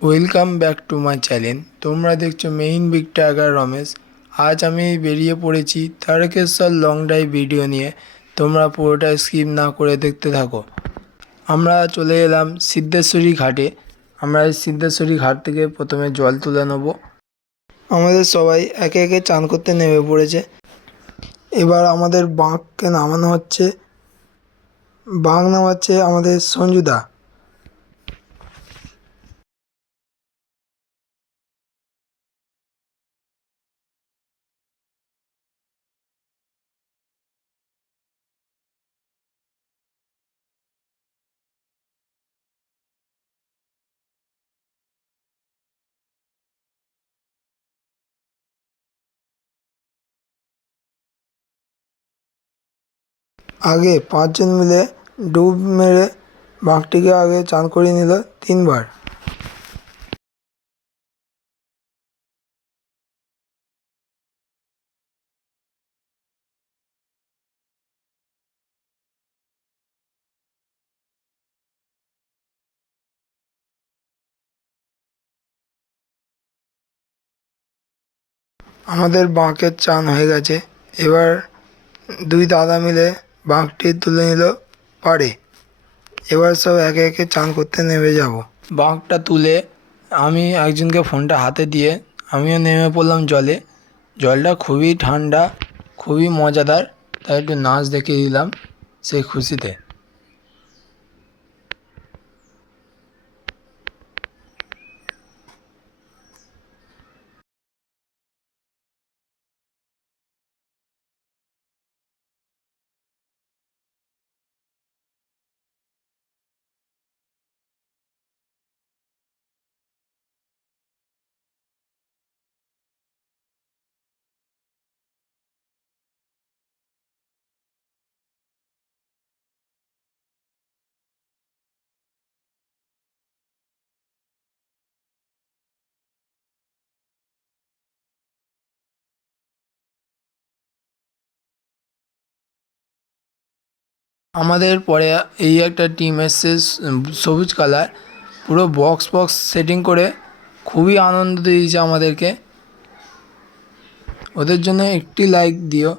Welcome back to my channel. তোমরা দেখছো main big tiger Ramesh. আজ আমি বেরিয়ে পড়েছি তারকেশ্বর লং ড্রাইভ ভিডিও নিয়ে। তোমরা পুরোটা স্কিপ না করে দেখতে থাকো। আমরা চলে এলাম সিদ্ধেশ্বরী ঘাটে। আমরা এই সিদ্ধেশ্বরী ঘাট থেকে প্রথমে জল তুলে নেব। আমাদের সবাই একে একে চান করতে নেমে পড়েছে। এবার আমাদের বাঁককে নামানো হচ্ছে। বাঁক নামাচ্ছে আমাদের সঞ্জুদা। আগে 5 জন মিলে ডুব মেরে বাঘটিকে আগে চান করিয়ে নিল 3 বার। আমাদের বাঁকের চান হয়ে গেছে। এবার দুই দাদা মিলে বাঁকটি তুলে নিল পাড়ে। এবার সব একে একে চান করতে নেমে যাব। বাঁকটা তুলে আমি একজনকে ফোনটা হাতে দিয়ে আমিও নেমে পড়লাম জলে। জলটা খুবই ঠান্ডা, খুবই মজাদার, তাই একটু নাচ দেখিয়ে দিলাম সেই খুশিতে। আমাদের পরে এই একটা টিম এসছে সবুজ কালার, পুরো বক্স বক্স সেটিং করে খুবই আনন্দ দিয়েছে আমাদেরকে। ওদের জন্য একটি লাইক দিও।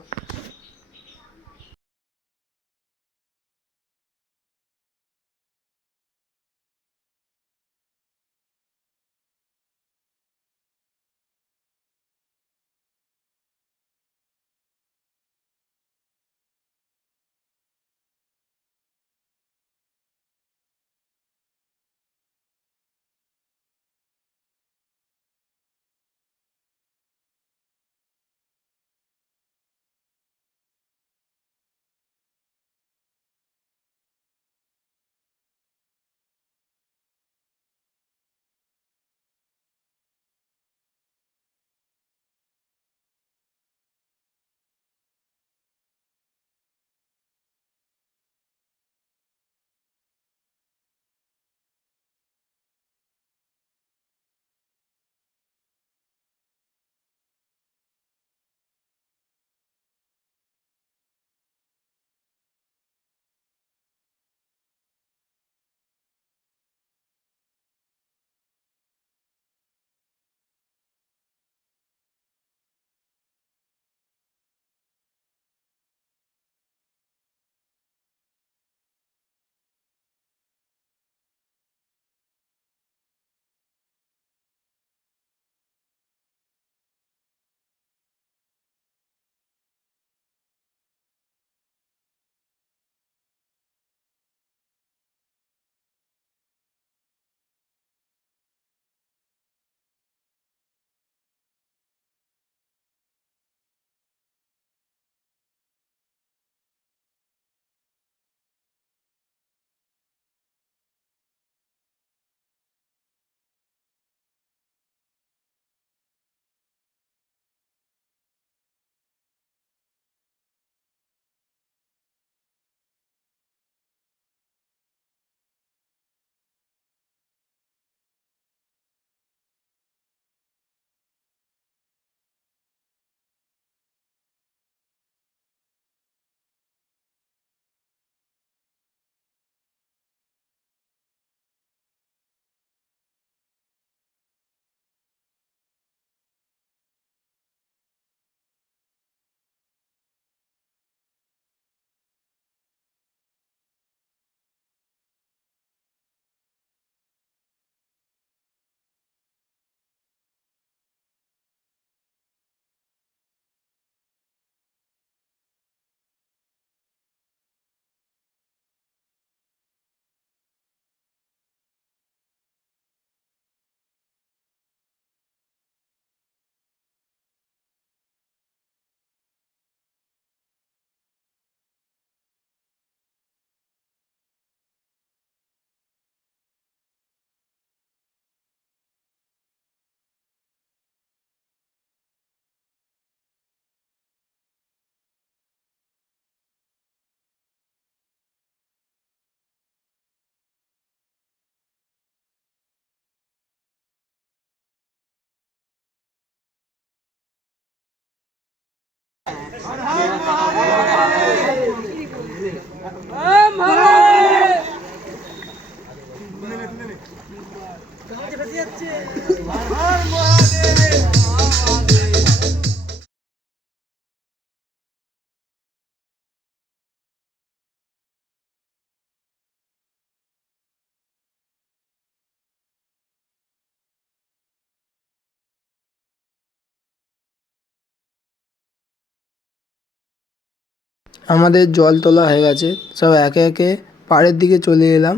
আমাদের জল তোলা হয়ে গেছে, সব একে একে পাড়ের দিকে চলে এলাম।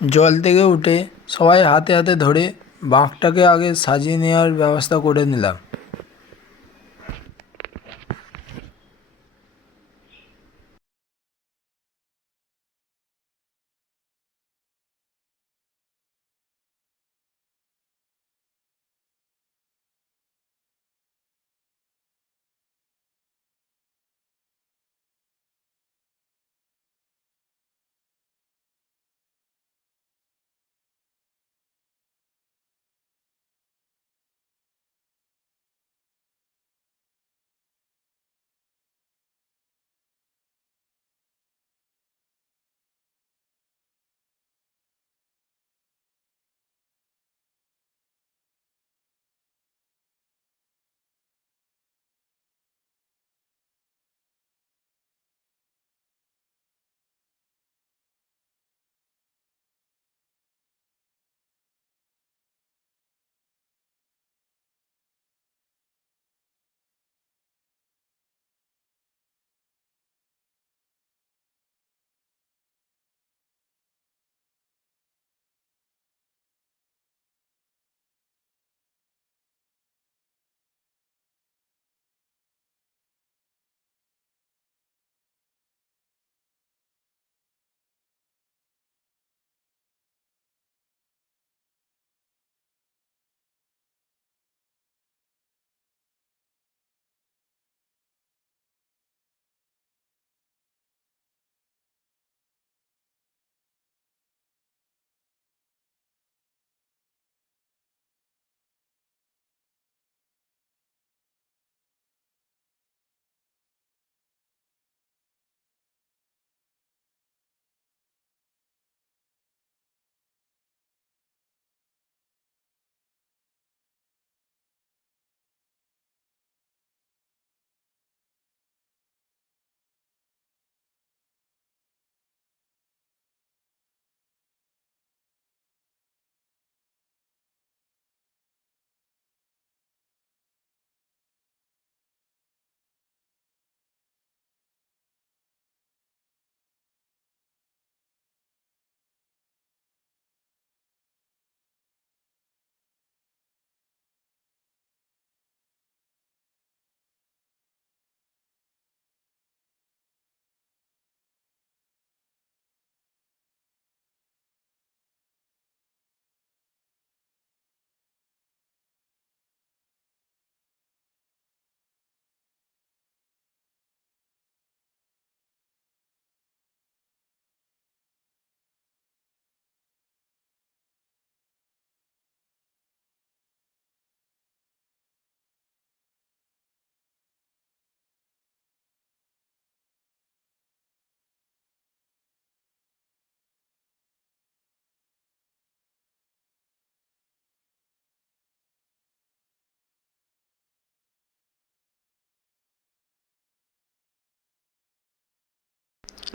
জল থেকে উঠে সবাই হাতে হাতে ধরে বাঁকটাকে আগে সাজিয়ে নেওয়ার ব্যবস্থা করে নিলাম।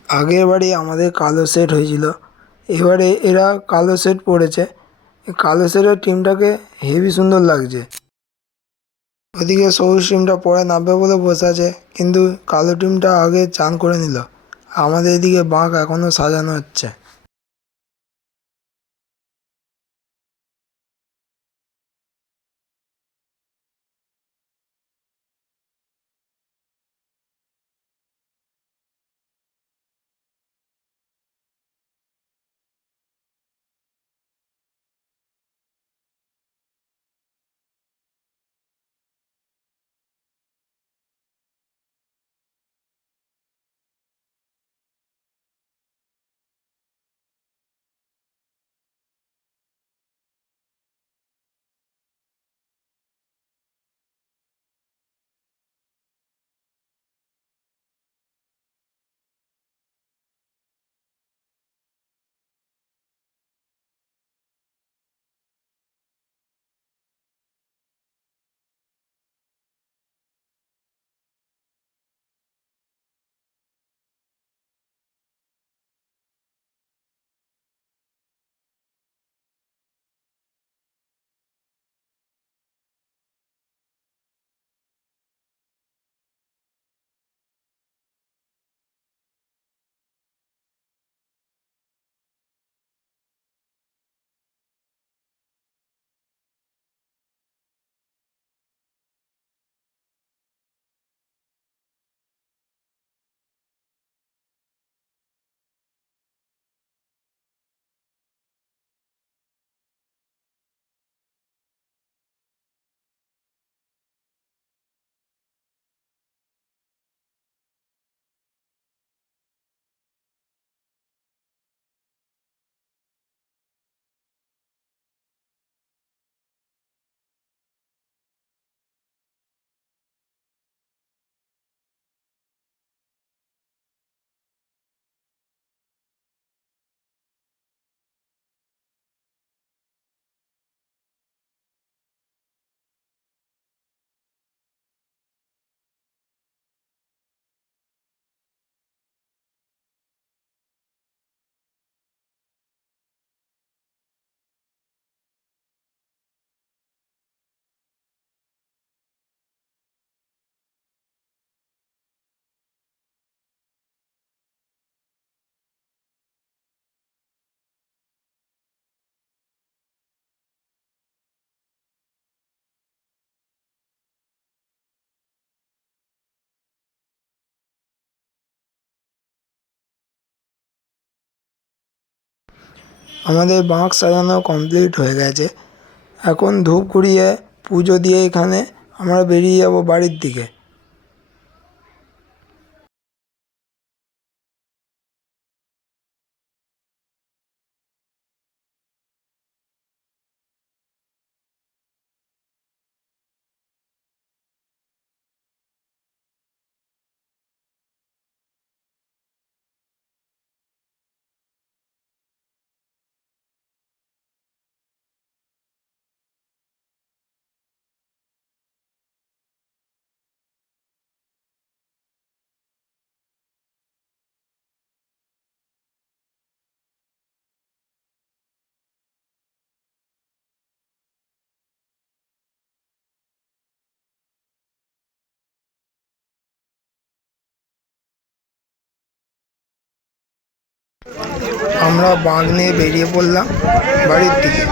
আগের বারে আমাদের কালো সেট হয়েছিল, এবারে এরা কালো সেট পড়েছে। কালো সেটের টিমটাকে হেভি সুন্দর লাগছে। ওদিকে সবুজ টিমটা পরে নামবে বলে বসে আছে, কিন্তু কালো টিমটা আগে চান করে নিল। আমাদের এদিকে বাঁক এখনও সাজানো হচ্ছে। আমাদের বাঁক সাজানো কমপ্লিট হয়ে গেছে। এখন ধূপ কুড়িয়ে পুজো দিয়ে এখানে আমরা বেরিয়ে যাব বাড়ির দিকে। আমরা বাঁক নিয়ে বেরিয়ে পড়লাম বাড়ির দিকে।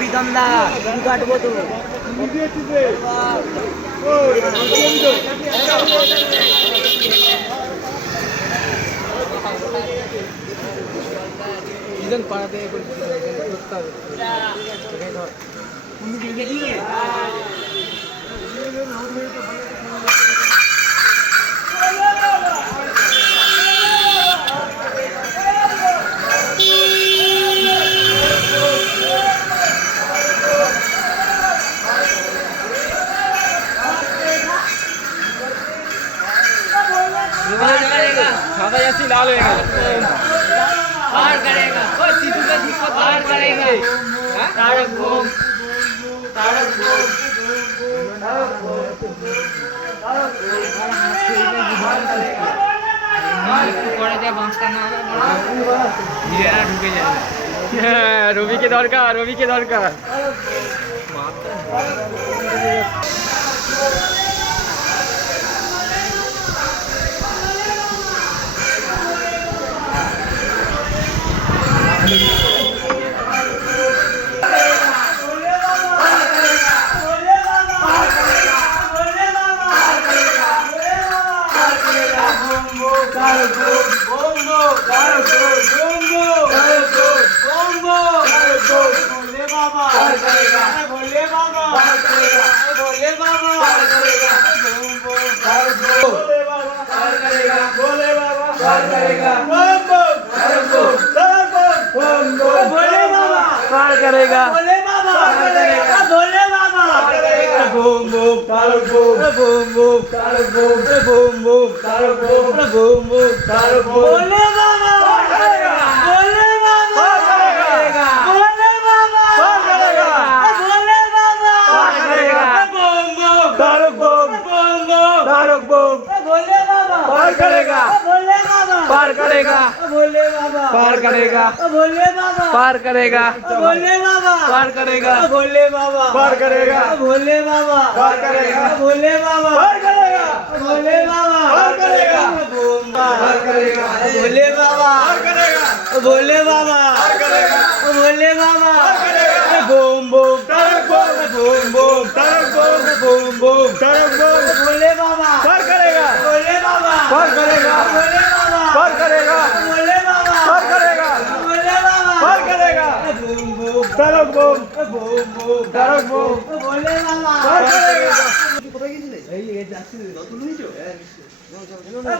বিদন্দা কাটবো তো ইজন পাড়াতে खादा जाती लाल होएगा पार करेगा ओ सीधू का दिक्कत पार करेगा तारक बम तारक बम করে যায় বাঁশটা না হিরেরা ঢুকে যায় হ্যাঁ রবিকে দরকার करेगा भोले बाबा भोले बाबा बूम बूम तारक बूम बूम बूम तारक बूम बूम बूम तारक बूम बूम बूम तारक बूम भोले बाबा भोले बाबा करेगा भोले बाबा करेगा भोले बाबा करेगा बूम बूम तारक बूम बूम बूम तारक बूम भोले बाबा पार करेगा भोले बाबा पार करेगा भोले बाबा पार करेगा भोले बाबा पार करेगा भोले बाबा पार करेगा भोले बाबा पार करेगा भोले बाबा पार करेगा भोले बाबा पार करेगा भोले बाबा पार करेगा पार करेगा भोले बाबा पार करेगा भोले बाबा पार करेगा भोले बाबा पार करेगा बूम बूम तारक बूम बूम बूम तारक बूम बूम बूम तारक बूम भोले बाबा पार करेगा भोले बाबा पार करेगा भोले बाबा पार करेगा भोले बाबा पार करेगा भोले बाबा पार करेगा बूम बूम तारक बूम बूम बूम तारक बूम भोले बाबा पार करेगा কোথায় গিয়েছিলে এই যাচ্ছি নতুন হইছো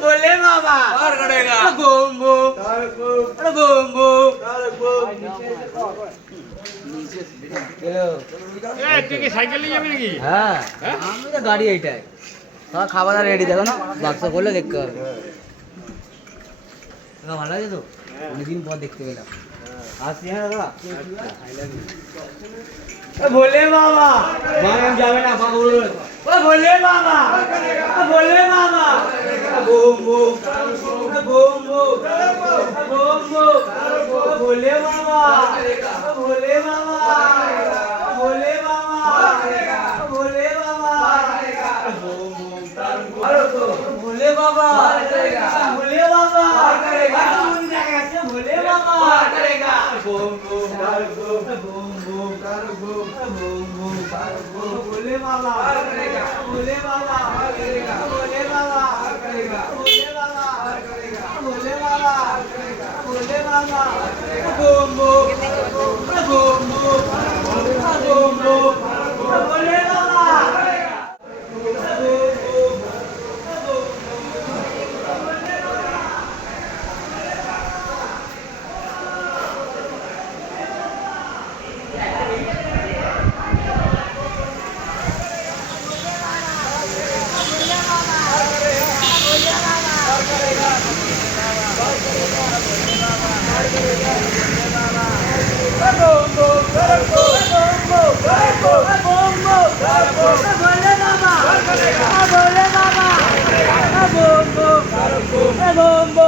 भोले बाबा पार करेगा बूम बूम तारक बूम बूम बूम तारक बूम তুই কি সাইকেল নিয়ে যাবি নাকি হ্যাঁ আমি তো গাড়ি এইটাই তোমার খাবার রেডি দেখো না বাক্স করলে দেখতে হবে ভালো আছে তো অনেকদিন পর দেখতে পেলাম আসি হ্যাঁ দাদা भोले बाबा हम जावे ना बाबा भोले बाबा भोले बाबा बूम बूम बूम बूम बूम बूम भोले बाबा भोले बाबा भोले बाबा भोले बाबा बूम बूम भोले बाबा भोले बाबा भोले बाबा बूम बूम बूम बूम बूम बूम भोले बाबा करेगा भोले बाबा करेगा भोले बाबा करेगा भोले बाबा करेगा भोले बाबा करेगा भोले बाबा बूम बूम बूम बूम बूम बूम भोले बाबा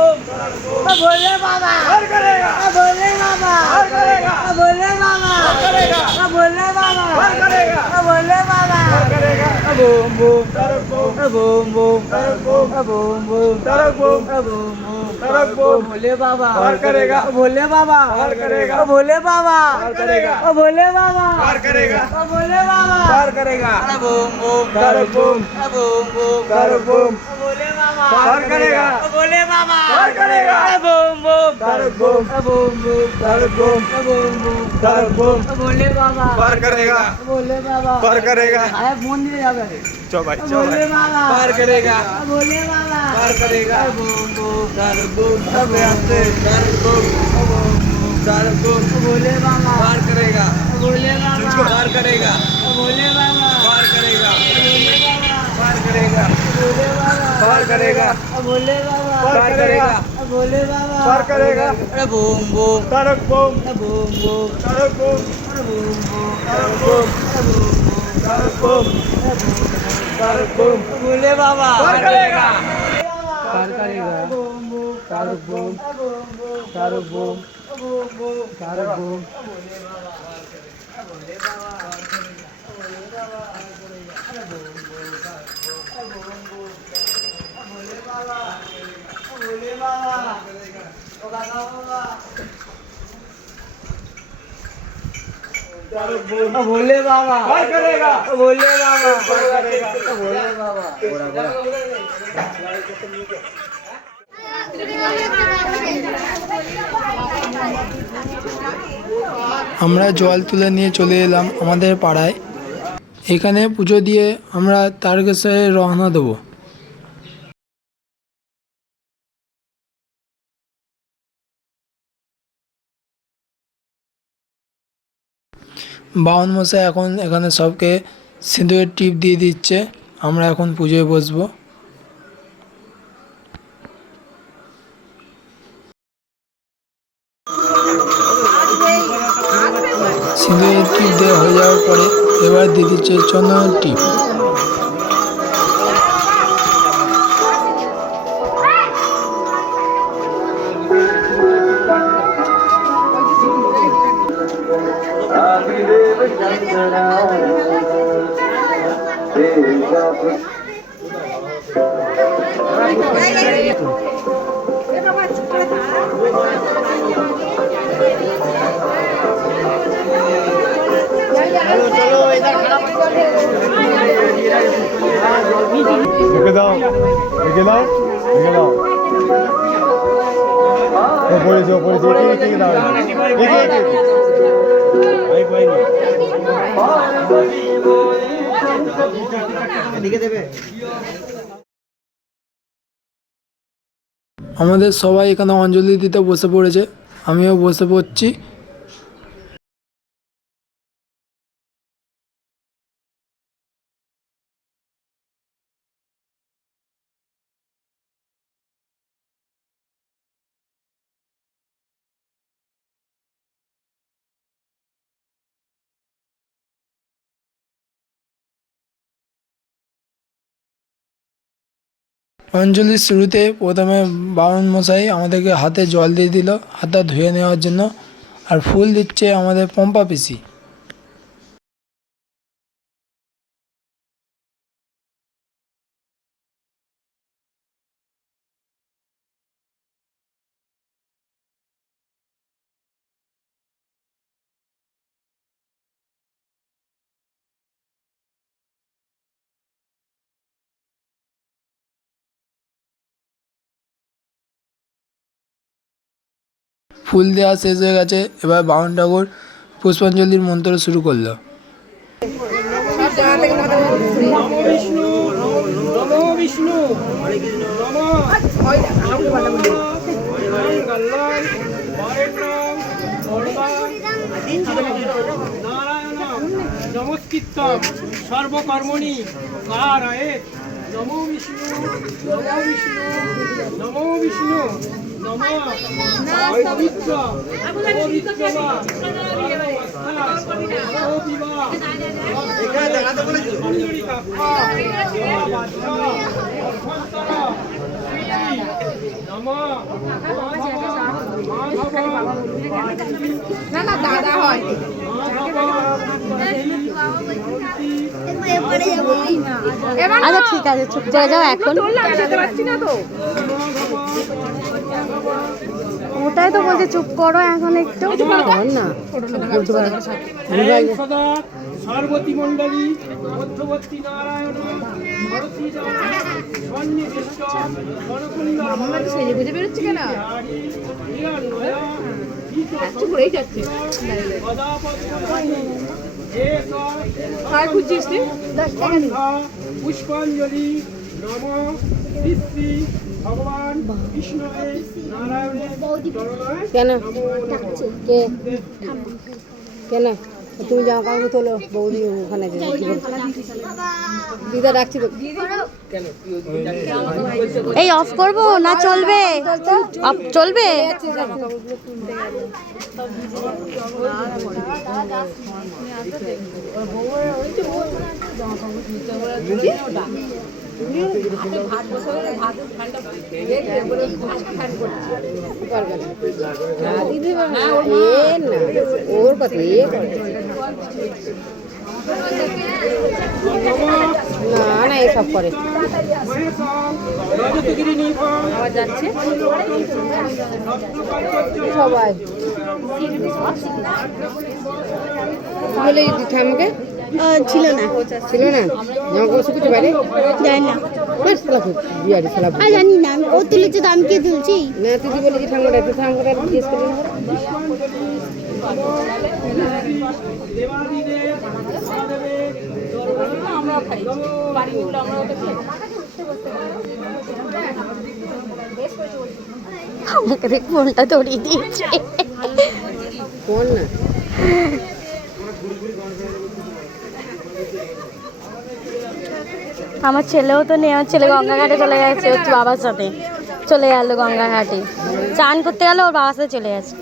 भोले बाबा करेगा भोले बाबा करेगा भोले बाबा करेगा भोले बाबा करेगा भोले बाबा करेगा बूम बूम तारक बूम बूम बूम तारक बूम बूम बूम तारक बूम बूम बूम तारक बूम भोले बाबा करेगा भोले बाबा करेगा भोले बाबा करेगा भोले बाबा करेगा भोले बाबा करेगा बूम बूम तारक बूम बूम बूम तारक बूम भोले बाबा करेगा भोले बाबा करेगा बूम बूम तारक बम बम बम तारक बम बम बम तारक बम बोले बाबा पार करेगा बोले बाबा पार करेगा अरे मंदिर जावे चलो भाई चलो बोले बाबा पार करेगा बोले बाबा पार करेगा बम बम तारक बम अबे आते तारक बम तारक बम बोले बाबा पार करेगा बोले बाबा पार करेगा बोले बाबा पार करेगा पार करेगा बोले बाबा पार करेगा बोले बाबा पार करेगा बोले बाबा पार करेगा अरे बूम बूम तारक बूम बूम बूम तारक बूम अरे बूम बूम तारक बूम तारक बूम तारक बूम बोले बाबा पार करेगा बूम बूम तारक बूम तारक बूम बूम बूम तारक बूम बोले बाबा बोले बाबा बोले बाबा अरे बूम बूम बोले बाबा बोले बाबा ओ काका बाबा बोले बाबा पार करेगा बोले बाबा पार करेगा बोले बाबा আমরা জল তুলে নিয়ে চলে এলাম আমাদের পাড়ায়। এখানে পুজো দিয়ে আমরা তারকেশ্বরে রওনা দেবো। বাউন মশাই এখন এখানে সবকে সিঁদুরের টিপ দিয়ে দিচ্ছে। আমরা এখন পুজোয় বসবো। সিঁদুরের টিপ দেওয়া হয়ে যাওয়ার পরে এবার দিয়ে দিচ্ছে চন্দনের টিপ। রেখে দাও রেখে দাও রেখে দাও পড়েছে পড়েছে একে দাও একে একে আমাদের সবাই এখানে অঞ্জলি দিতে বসে পড়েছে, আমিও বসে পড়ছি। অঞ্জলির শুরুতে প্রথমে বাউন মশাই আমাদেরকে হাতে জল দিয়ে দিল হাতটা ধুয়ে নেওয়ার জন্য, আর ফুল দিচ্ছে আমাদের পম্পা পিসি। ফুল দেওয়া শেষ হয়ে গেছে, এবার বাউন ঠাকুর পুষ্পাঞ্জলির মন্ত্র শুরু করলো। নমস্কৃত্যং সর্বকর্মণি কারয়েৎ নমো বিষ্ণু নমো বিষ্ণু নমো বিষ্ণু নমো পবিত্র পবিত্র না দাদা হয় আচ্ছা ঠিক আছে চুপ যাও যাও এখন ওটাই তো বলছে চুপ করো এখন একটু না পার্বতী মণ্ডলী মধ্যবর্তী নারায়ণ ভারতী সন্নিবিষ্ট মনকুণ্ড সেজে বুঝে বেরোচ্ছে কেন পুষ্পাঞ্জলি নম শ্রী ভগবান বিষ্ণু নারায়ণের চরণায় কেন নমো নমঃ। কে কেন তুমি জামা কাপড় তোলো বৌদি ওখানে দিদা ডাকছি তো এই অফ করব না চলবে অফ চলবে দিদি না ওর কথা না না এসব করে আবার যাচ্ছে সবাই বলে দিতে আমাকে ছিল না ছিল না জামা কাপড় শুকুতে পারে জানি না বিয়ারি খেলা আর জানি না আমি ও তুলেছে তো আমি কে তুলছি না তুই বলেছি ঠাঙ্গটা একটু ঠাঙ্গটা জিজ্ঞেস করি আমাকে দেখ ফোনটা ধরিয়ে দিয়েছে ফোন না আমার ছেলেও তো নেই আমার ছেলে গঙ্গাঘাটে চলে গেছে হচ্ছে বাবার সাথে চলে গেল গঙ্গাঘাটে চান করতে গেল ওর বাবার সাথে চলে গেছে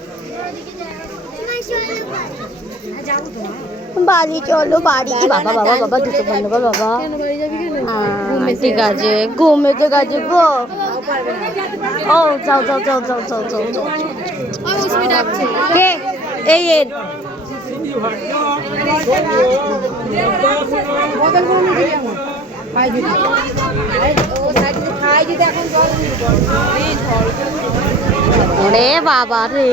বাড়ি চলো বাড়ি বাবা বাবা বাবা দুটো বন্ধ কর বাবা ঠিক আছে ঘুমে তো গেছে গো ও যাও যাও যাও যাও যাও যাও যাও কে এই এর ওরে বাবা রে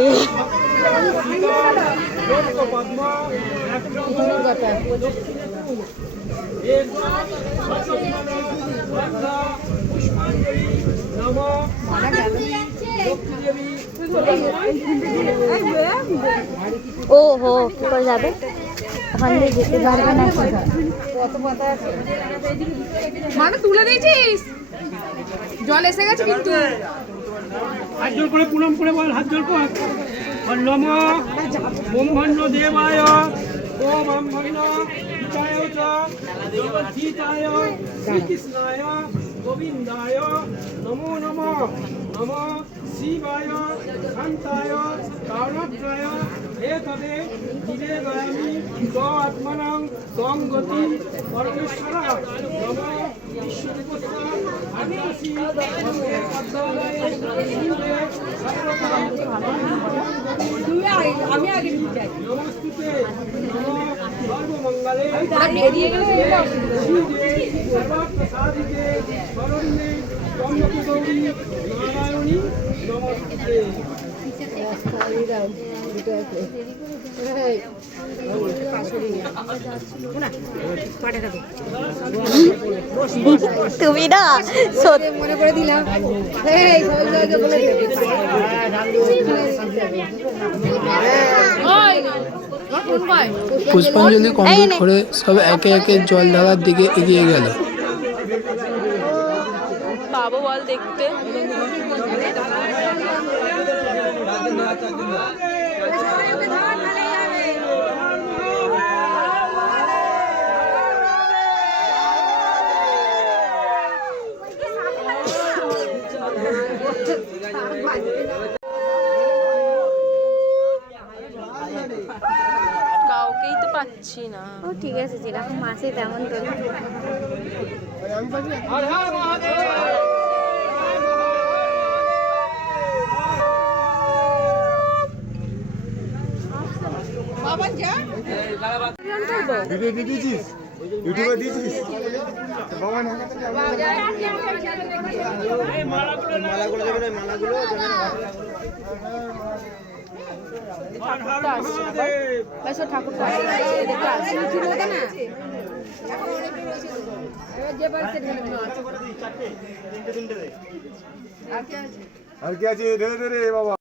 ও হো কি করে যাবে ওখান দিয়ে যেতে পারবে না মানে তুলে দিয়েছিস জল এসে গেছে কিন্তু হাত জোর করে প্রণাম করে বল হাত জোর কর আর নম ব্রহ্মণ্য দেবায় ও ব্রহ্মণ্য পিতায় চ দেবধীতায় শ্রীকৃষ্ণায় গোবিন্দায় নমো নমঃ নম শিবায় শান্তায় কারণাত্রায় এতদে দিবে গায়ামি স আত্মনাং সংগতি পরমেশ্বর নম বিশ্বরূপস্য আদিবাসী আমি আগে যাই নমস্তুতে সর্বমঙ্গলে বেরিয়ে গেলে সর্বপ্রসাদিতে শরণ্যে ত্র্যম্বকে গৌরী নারায়ণী নমস্তুতে তুমি না সত্যি মনে করে দিলাম পুষ্পাঞ্জলি কমপ্লিট করে সব একে একে জল ঢালার দিকে এগিয়ে গেল। পাবো বল দেখতে কাউকেই তো পাচ্ছি না ও ঠিক আছে যেরকম মাসে তেমন তো ইউটিউবে দিয়েছিস বাবা না মালাগুলো দেবে না মালাগুলো ঠাকুরটা আসছে ব্যাস ও ঠাকুরটা আসছে এদিকে আসছে আর কি আছে ধীরে ধীরে বাবা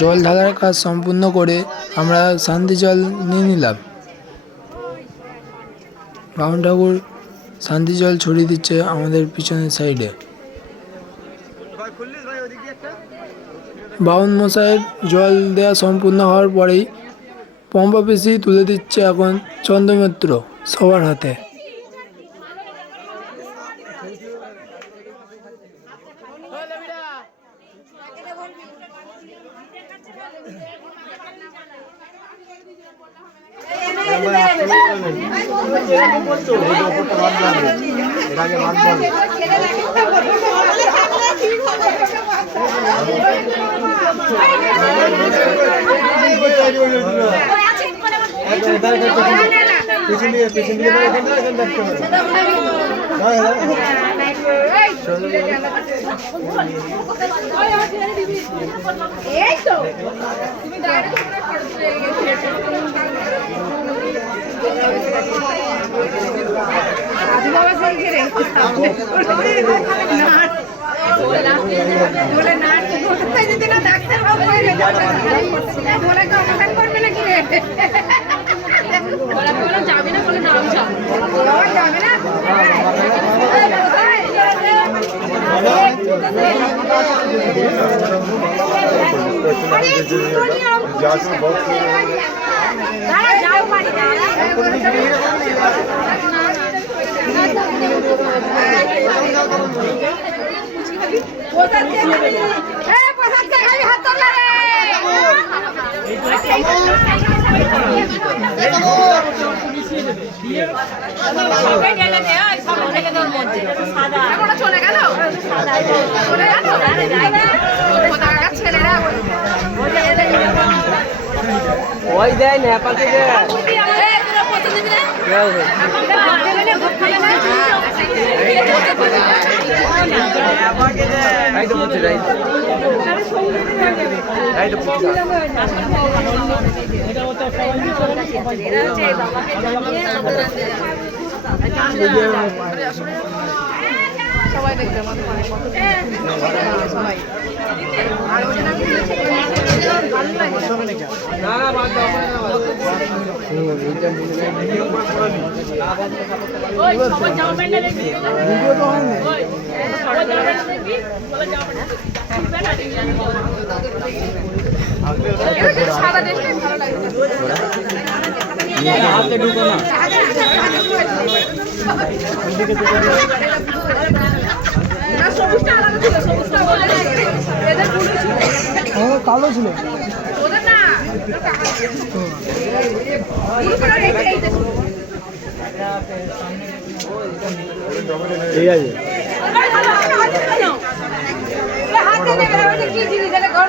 জল ঢালার কাজ সম্পূর্ণ করে আমরা শান্তি জল নিয়ে নিলাম। বামুন ঠাকুর শান্তি জল ছড়িয়ে দিচ্ছে আমাদের পিছনের সাইডে। বামুন মশাইয়ের জল দেওয়া সম্পূর্ণ হওয়ার পরেই পম্পা পিসি তুলে দিচ্ছে এখন চন্দ্রমিত্র সবার হাতে। যাবে না বলে নাম যাবে না চলে গেল ছেলেরা ওই দেয় নেপাল থেকে সবাই দেখবে সবাই সাদা দেখলে ভালো লাগবে হাতে ঢুকো না সবুজটা আলাদা ছিল সবুজটা এদের কালো ছিল ওদের না এই আছে কি জিনিস এটা ঘর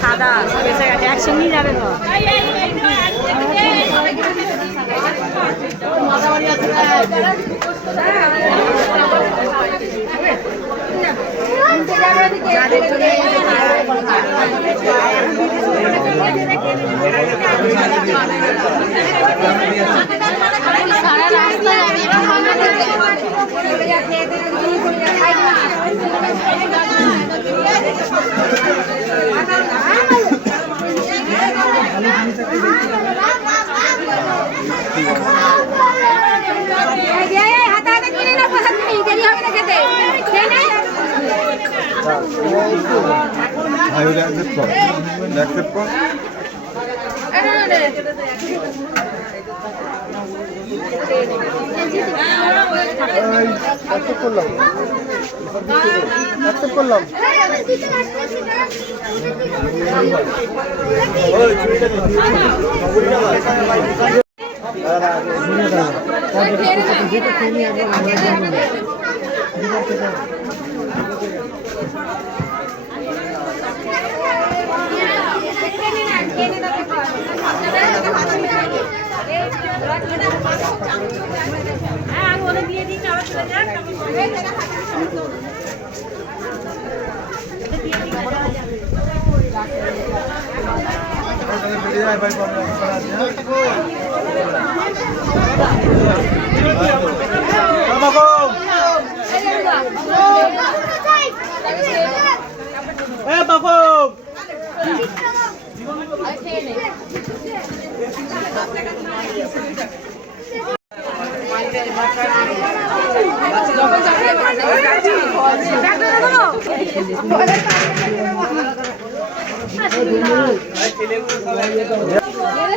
সাদা বেঁচে গেছে একসঙ্গেই যাবে তো সারা রাস্তা অ্যাকসেপ্ট কর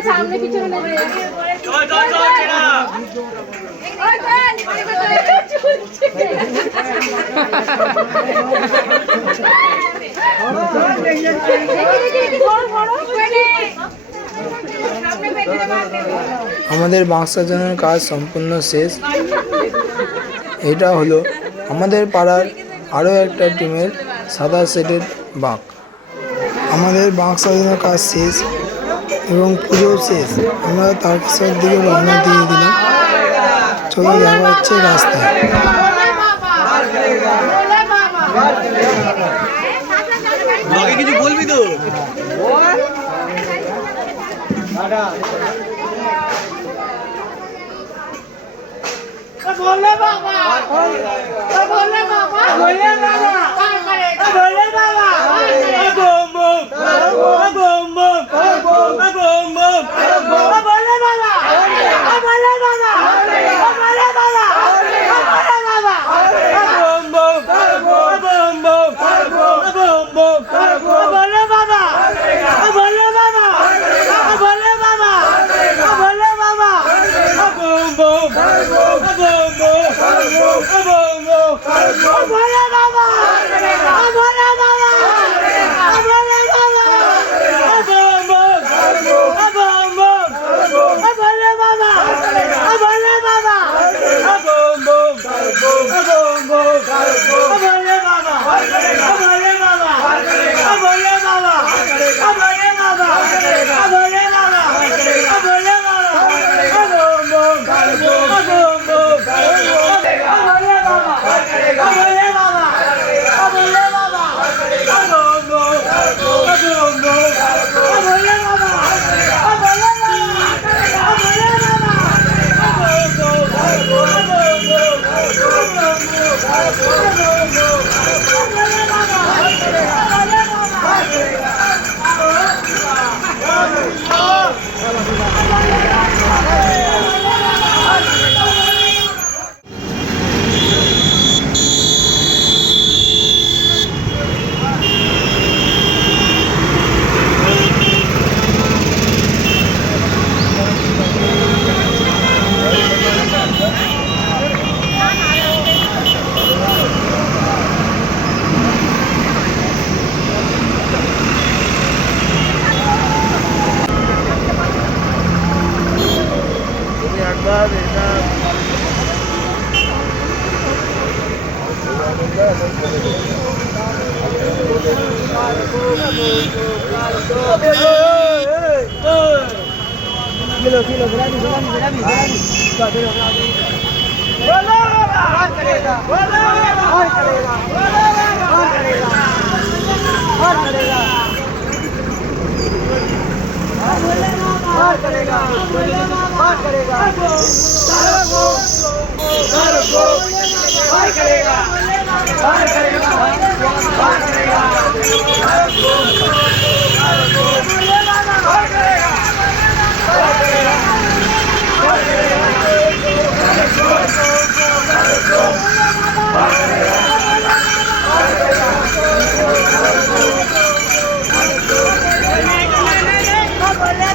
সামনে পিছনে আমাদের বাঁক সাজানোর কাজ সম্পূর্ণ শেষ। এটা হলো আমাদের পাড়ার আরও একটা টিমের সাদা সেটের বাঁক। আমাদের বাঁক সাজানোর কাজ শেষ এবং পুজো শেষ। আমরা তারকেশ্বর দিকে রওনা দিয়ে দিলাম। চলো দেখা হচ্ছে রাস্তায়। কিছু বলবি তো? बोले बाबा बोले बाबा बोले बाबा बोले बाबा बूम बूम बूम बूम बूम बूम बोले बाबा बोले बाबा बोले बाबा बोले बाबा बूम बूम बूम बूम बूम बूम बोले बाबा बोले बाबा बोले बाबा बोले बाबा बूम बूम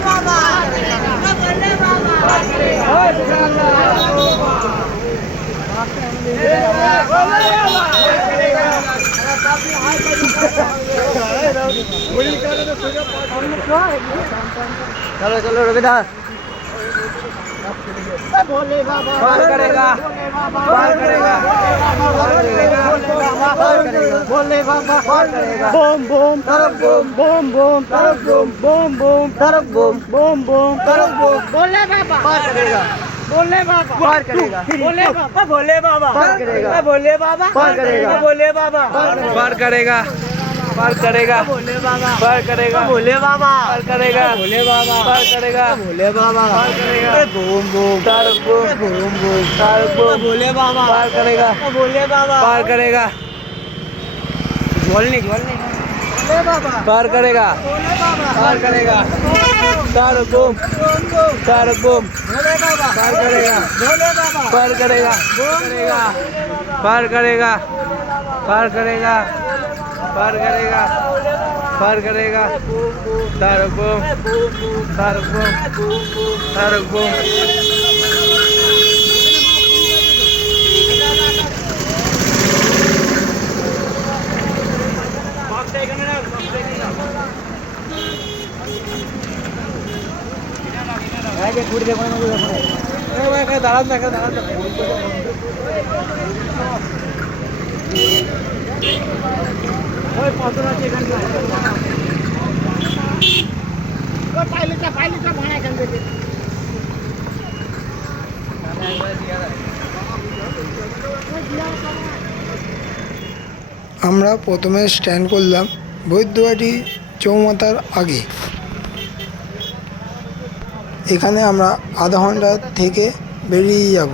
Baba चलो चलो रुकदा पार करेगा पार करेगा पार करेगा बोले बाबा पार करेगा बम बम तरफ बम बम तरफ बम बम तरफ बम बम तरफ बोले बाबा पार करेगा बोले बाबा पार करेगा बोले बाबा बोले बाबा पार करेगा बोले बाबा पार करेगा बोले बाबा पार करेगा पार करेगा बोले बाबा पार करेगा बोले बाबा पार करेगा बोले बाबा पार करेगा बोले बाबा पार करेगा बूम बूम तार बूम बूम बूम तार बूम बोले बाबा पार करेगा बोले बाबा पार करेगा बोलने बोले बाबा पार करेगा बोले बाबा पार करेगा तार बूम बोले बाबा पार करेगा बोले बाबा पार करेगा पार करेगा पार करेगा पार करेगा पार करेगा तारक बम तारक बम तारक बम দাঁড়ান দেখা দাঁড়ান ওই পাথর আছে এখানে ওই পাইলেটা ভাড়া এখান থেকে আমরা প্রথমে স্ট্যান্ড করলাম বৈদ্যবাটি চৌমাথার আগে। এখানে আমরা আধা ঘন্টা থেকে বেরিয়ে যাব।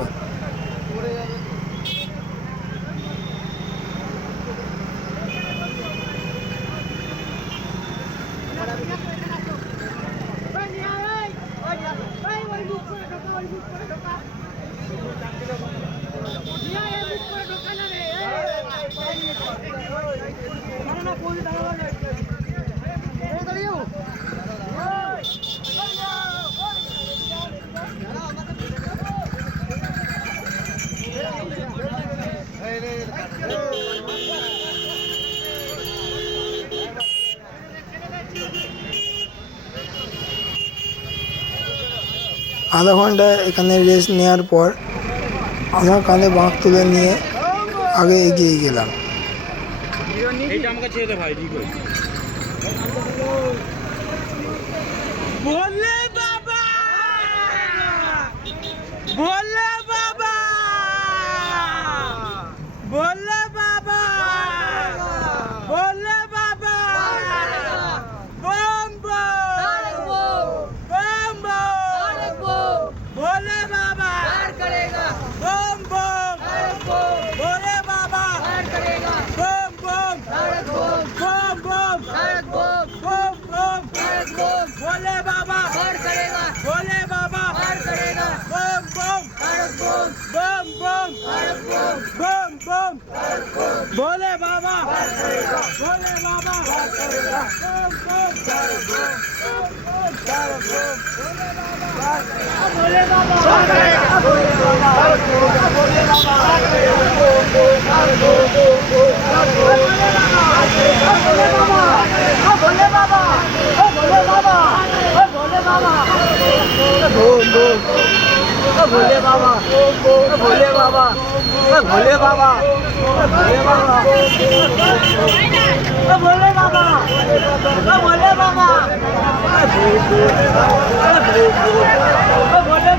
আধা ঘন্টা এখানে রেস্ট নেওয়ার পর আমার কাঁধে বাঁক তুলে নিয়ে আগে এগিয়ে গেলাম। बोले बाबा बोले बाबा बोले बाबा बोले बाबा बम बम बोले बाबा करेगा बम बम बोले बाबा करेगा बम बम बम बम बम बम बोले बाबा करेगा बोले बाबा करेगा बम बम बम बम बम बम बोले बाबा बोले बाबा बोले बाबा भोले बाबा भोले बाबा भोले बाबा भोले बाबा भोले बाबा भोले बाबा भोले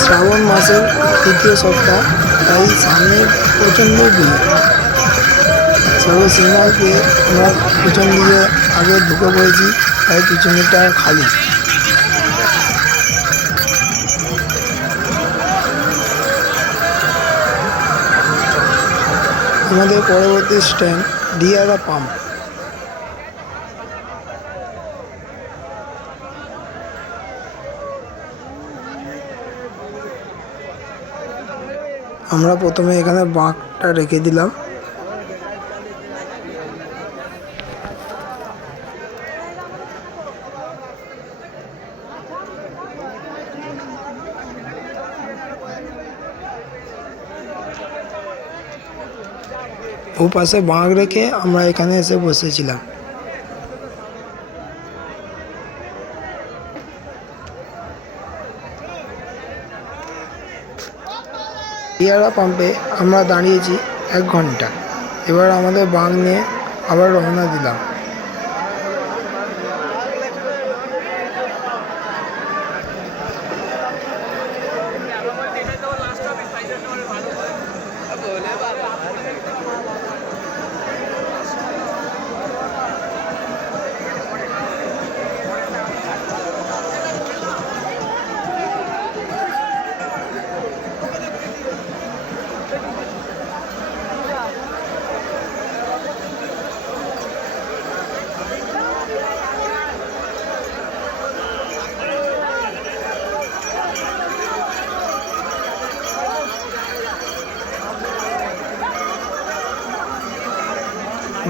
শ্রাবণ মাসের তৃতীয় সপ্তাহ, তাই সামনে প্রচণ্ড ভিড়। সবাই সিগন্যাল পেয়ে আমরা পিছন দিকে আগে ঢুকে পড়েছি, তাই পিছনটা খালি। আমাদের পরবর্তী স্ট্যান্ড দিয়ারা পাম্প। আমরা প্রথমে এখানে বাঁকটা রেখে দিলাম। ও পাশে বাঁক রেখে আমরা এখানে এসে বসেছিলাম। দিয়ারা পাম্পে আমরা দাঁড়িয়েছি 1 ঘন্টা। এবার আমাদের বাঁক নিয়ে আবার রওনা দিলাম।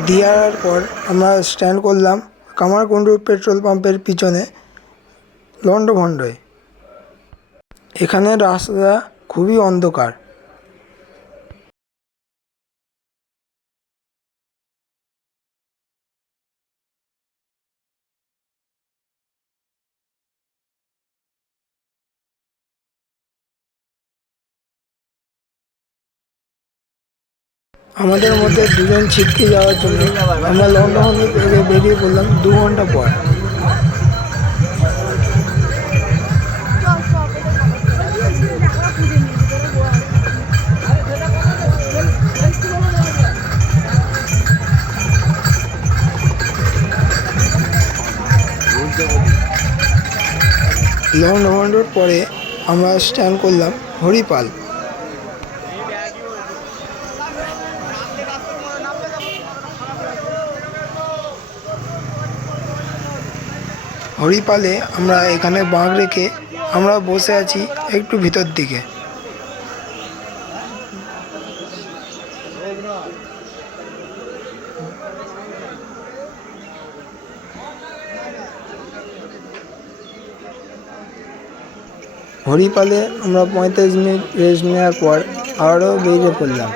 দিয়ার পর আমরা স্ট্যান্ড করলাম কামারকুণ্ডু পেট্রোল পাম্পের পিছনে লন্ডভন্ডয়। এখানে রাস্তা খুবই অন্ধকার। আমাদের মধ্যে দুজন ছিটকে যাওয়ার জন্য আমরা লন্ডভন্ড থেকে বেরিয়ে পড়লাম 2 ঘন্টা পর। লন্ডভন্ডর পরে আমরা স্ট্যান্ড করলাম হরিপাল। হরিপালে আমরা এখানে বাঁক রেখে আমরা বসে আছি একটু ভিতর দিকে। হরিপালে আমরা 35 মিনিট রেস্ট নেওয়ার পর আবারও বেরিয়ে পড়লাম।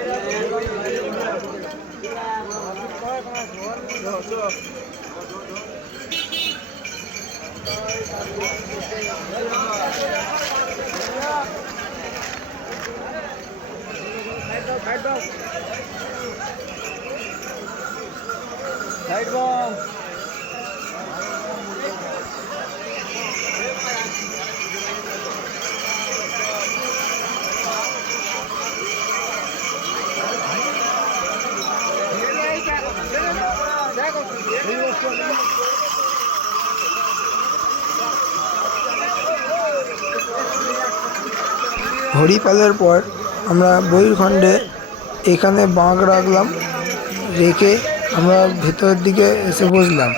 হরিপালের পর আমরা বইরখণ্ডে এখানে বাঁক রাখলাম, রেখে আমরা ভেতরের দিকে এসে বসলাম।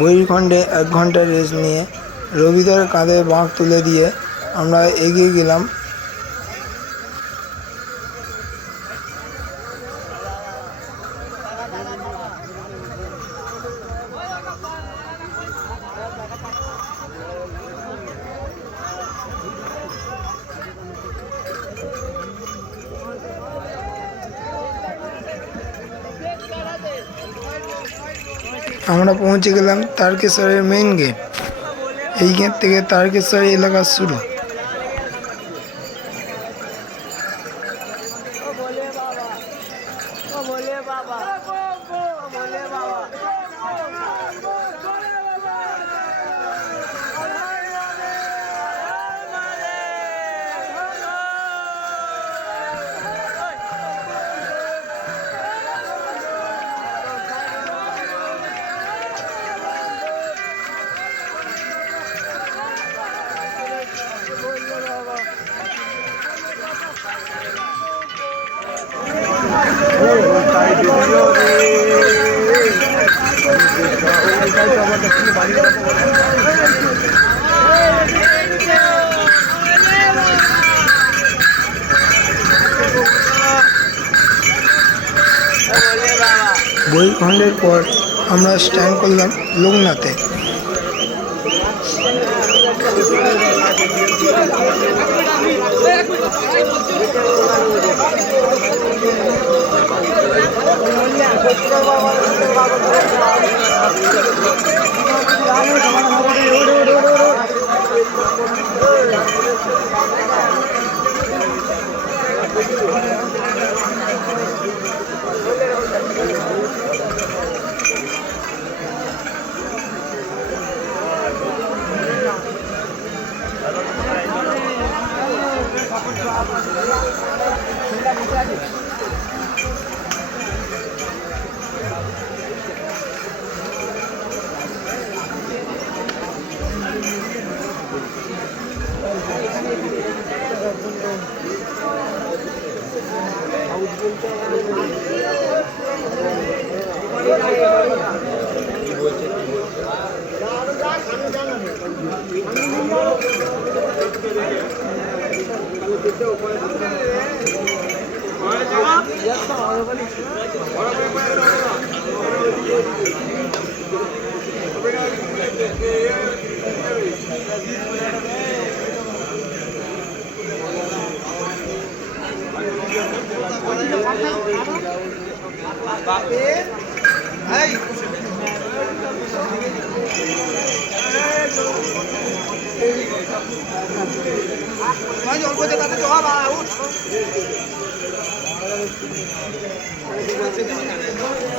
বইরখণ্ডে 1 ঘন্টা রেস্ট নিয়ে রবিদার কাঁধে বাঁক তুলে দিয়ে আমরা এগিয়ে গেলাম। আমরা পৌঁছে গেলাম তারকেশ্বরের মেইন গেট। এই গেট থেকে তারকেশ্বর এলাকা শুরু। বইখণ্ডের পর আমরা স্ট্যান্ড করলাম লোকনাথে।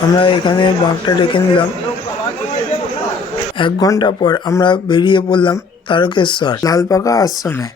আমরা এখানে বাঘটা ডেকে নিলাম। 1 ঘন্টা পর আমরা বেরিয়ে পড়লাম তারকেশ্বর লালপাকা আশ্রমে।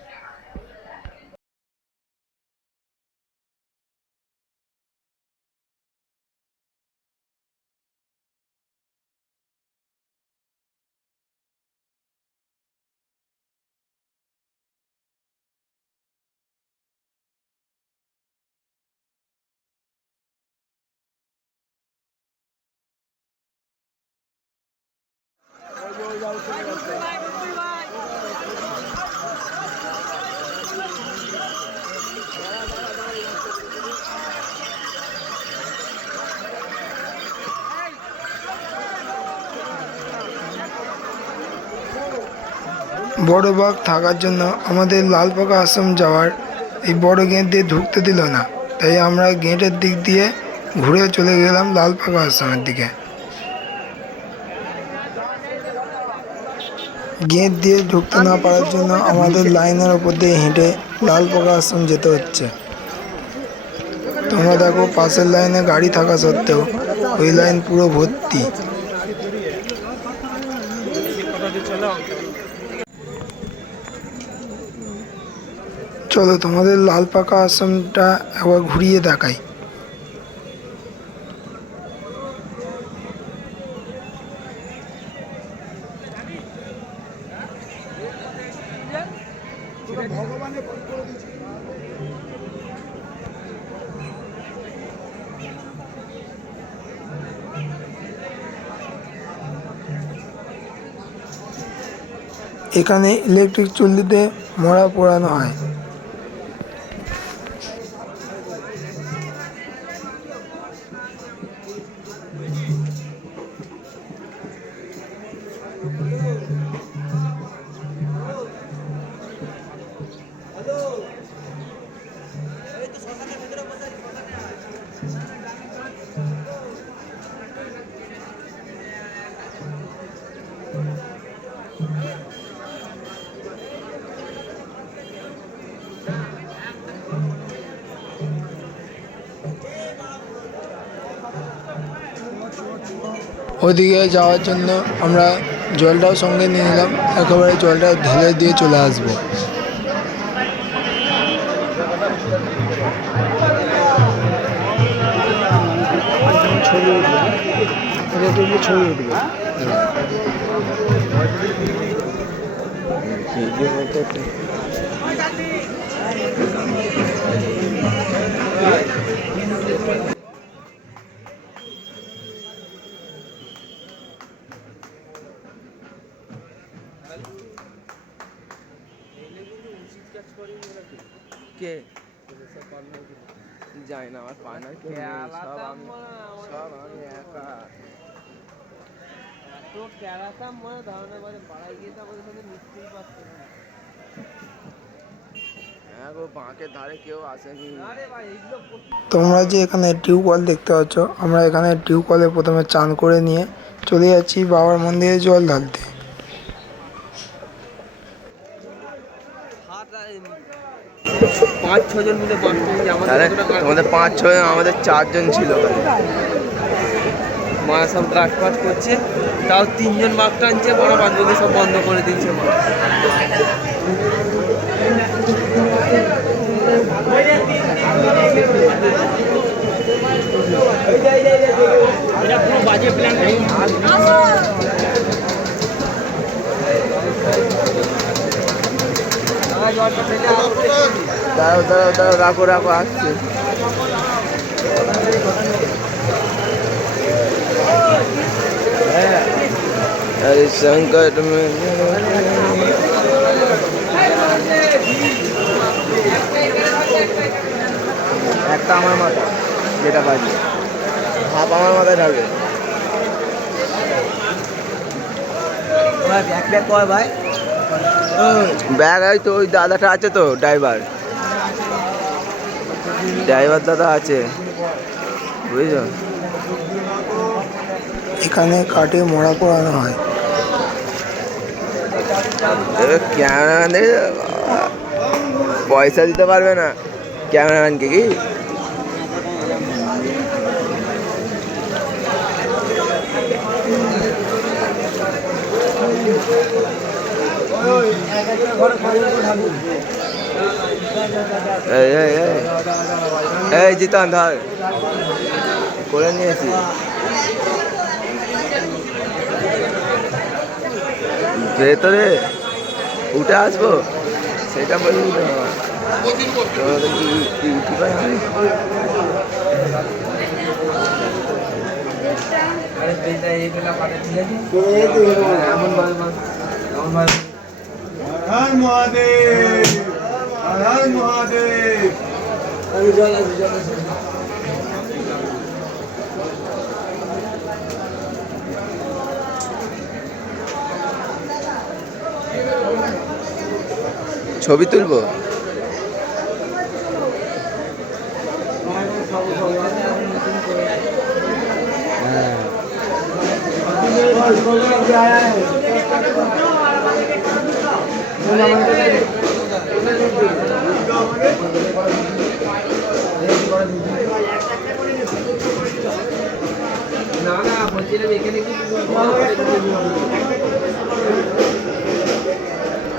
বড় বাঘ থাকার জন্য আমাদের লালপাকা আশ্রম যাওয়ার এই বড় গেট দিয়ে ঢুকতে দিল না, তাই আমরা গেটের দিক দিয়ে ঘুরে চলে গেলাম লালপাকা আশ্রমের দিকে। গেট দিয়ে ঢুকতে না পারার জন্য আমাদের লাইনের ওপর দিয়ে হেঁটে লালপাকা আশ্রম যেতে হচ্ছে। তোমরা দেখো পাশের লাইনে গাড়ি থাকা সত্ত্বেও ওই লাইন পুরো ভর্তি। চলো তোমাদের লালপাকা আশ্রমটা একবার ঘুরিয়ে দেখাই। এখানে ইলেকট্রিক চুল্লিতে মরা পোড়ানো হয়। ওদিকে যাওয়ার জন্য আমরা জলটাও সঙ্গে নিয়ে নিলাম, একেবারে জলটা ঢেলে দিয়ে চলে আসবো। ছবি উঠবে, ছবি উঠবে। কে যায় না, আমার পার্টনার কে সব আমি একা। তো খেলাতাম মনে ধারণা করে পাড়ায় গিয়ে তো আমাদের সাথে মিশতেই পারতো না। তোমরা যে এখানে টিউবওয়েল দেখতে পাচ্ছ, আমরা এখানে টিউবওয়েলে প্রথমে চান করে নিয়ে চলে যাচ্ছি বাবার মন্দিরে জল ঢালতে। আমাদের 5-6 জন, আমাদের 4 জন ছিল। মা সব কাজ ফাজ করছে, তাও 3 জন বাঘ টানছে, বড় বান্ধবী সব বন্ধ করে দিচ্ছে। বাজে প্ল্যান নেই। দাঁড়াও দাঁড়াও দাঁড়াও, রাখো রাখো, আসছে। अरे संकट में একটা আমার মাথা যেটা বাজে হাফ আমার মাথায় ঢালবে। ব্যাগ ব্যাগ কয় ভাই? ব্যাগ এই তো ওই দাদাটা আছে তো, ড্রাইভার দাদা আছে, বুঝছো? এখানে কাঠে মোড়া পোড়ানো হয়। ক্যামেরাম্যান দেখে পয়সা দিতে পারবে না ক্যামেরাম্যানকে কি? এই জিতান ধর করে নিয়েছি। ভেতরে উঠে আসবো সেটা বলি ছবি তুলবো।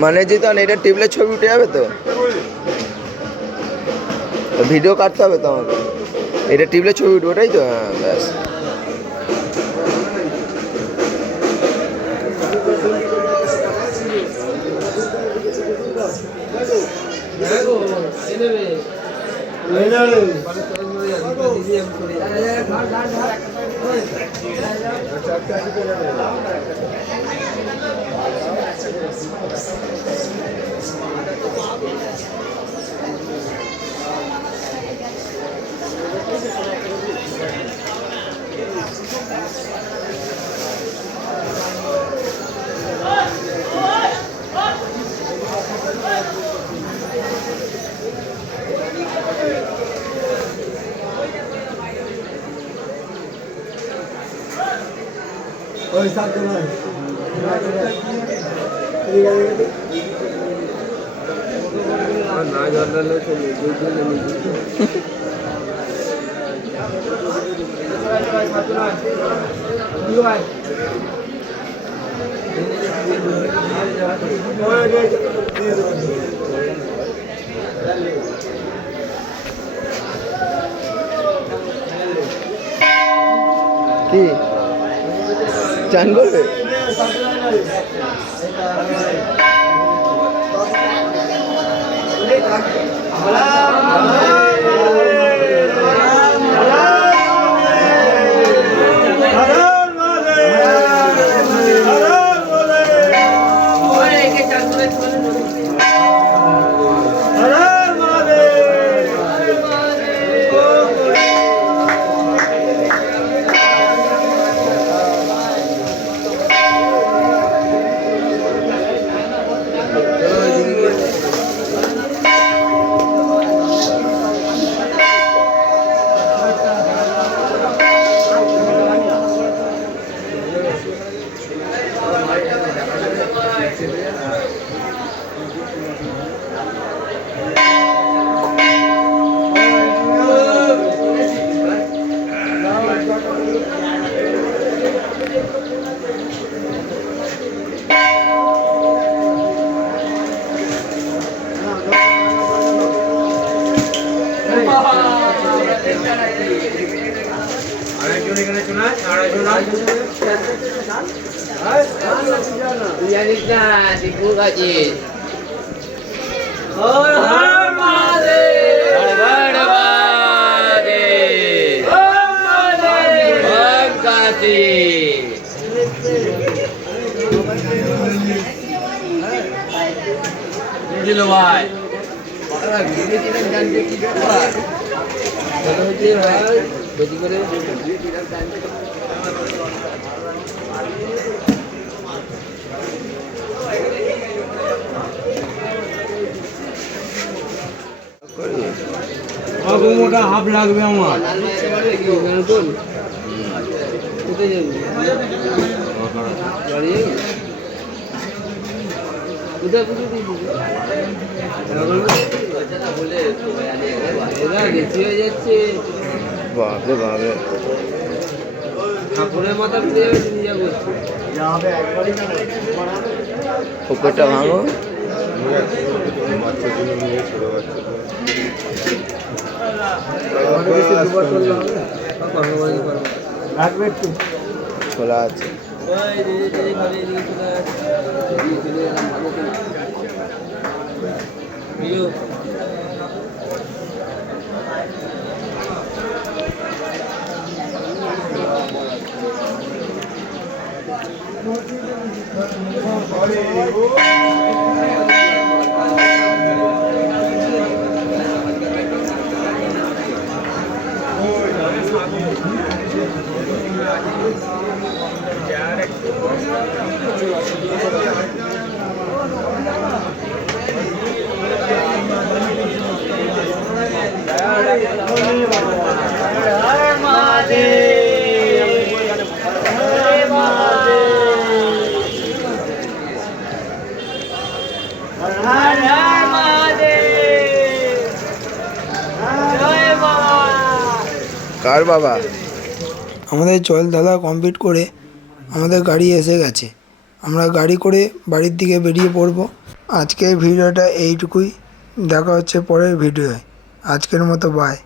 মানে জিতান এটা টিপলে ছবি উঠে যাবে তো? ভিডিও কাটতে হবে তো আমাকে, এটা টিপলে ছবি উঠবে, ওটাই তো? হ্যাঁ ব্যাস। কি চান করবে? হর হর মহাদেব হর হর মহাদেব ওম মহাদেব ওম কাশী দিলো ভাই মোটা হাফ লাগবে আমার বেশি হয়ে যাচ্ছে বাপরে বাপরে ঠাকুরের মাথা ফিরে যাবে তুমি যা করছো উপরটা ভাঙো রাখবে একটু খোলা আছে কার বাবা? আমাদের জল ঢালা কমপ্লিট করে আমাদের গাড়ি এসে গেছে। আমরা গাড়ি করে বাড়ির দিকে বেরিয়ে পড়ব। আজকের ভিডিওটা এইটুকুই, দেখা হচ্ছে পরের ভিডিওয়। আজকের মতো বাই।